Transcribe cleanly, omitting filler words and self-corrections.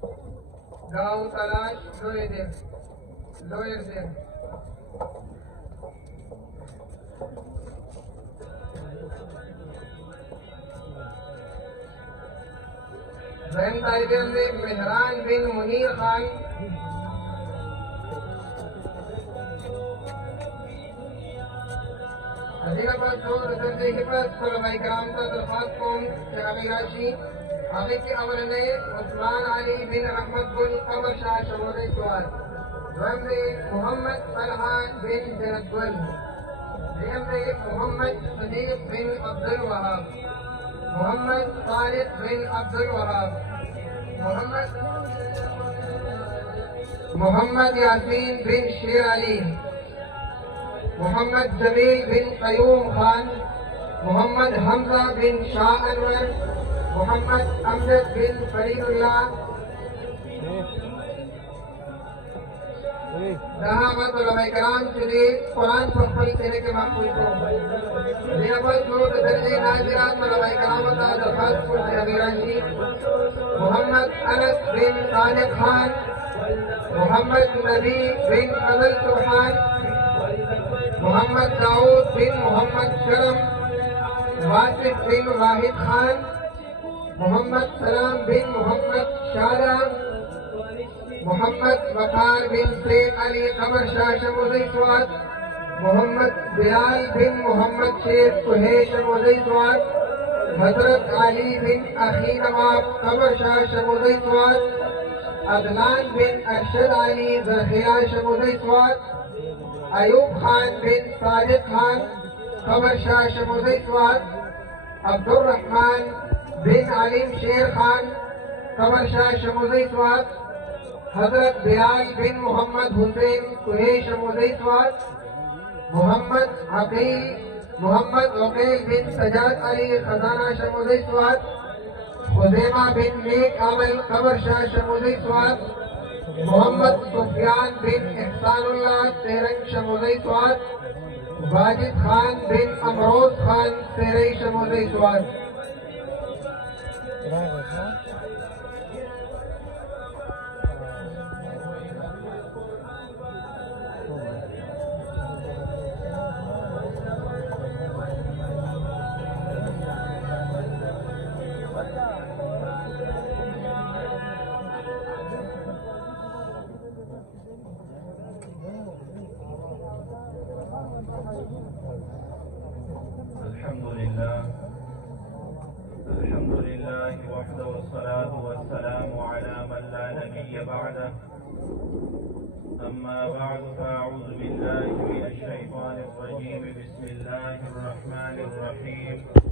Gao Talash Loyer Zain Tiger Mehran bin Munir Khan حضیرہ پر دور درد حفظ طلبہ کرام کا درخواست قوم چراغی راشی آگے کے عمل نے عثمان علی بن رحمت گل قمر شاہ شمود سوال رحم نے محمد فرحان بن جنت گل رحم نے محمد صدیق بن عبد الوہاب محمد طارق بن عبد الوہاب محمد یاسین بن شیر علی محمد جمیل بن قیوم خان محمد حمزہ بن شاہ انور محمد امجد بن فرید اللہ دہامت علماء کرام شریف قرآن فخفل کہنے کے محفوظ کو لیابت نوٹ درجے ناظرات علماء کرامتا درخواست کو جبیرانشی محمد انس بن طالق خان محمد نبی بن فضل سبحان محمد داؤد بن محمد شرم واصف بن واحد خان محمد سلام بن محمد شادہ محمد وقار بن سید علی قمر شاہ شموزی سواد محمد بلال بن محمد شیر سہیل شموزی سواد حضرت علی بن اخی نواب قمر شاہ شموزی سواد عدنان بن ارشد علی ذخیرہ شموزی سواد ایوب خان بن صادق خان قمر شاہ شموزی سواد عبد الرحمن بن علیم شیر خان قمر شاہ شموزی سواد حضرت بلال بن محمد حسین کوہے شموزی سواد محمد عقیل بن سجاد علی خزانہ شموزی سواد خزیمہ بن نیک عمل قمر شاہ شموزی سواد محمد سفیان بن احسان اللہ سیرنگ شموزی سواد واجد خان بن امروز خان سیرئی شموزی سواد الحمد لله وحده والصلاة والسلام على من لا نبي بعده أما بعد فأعوذ بالله من الشيطان الرجيم بسم الله الرحمن الرحيم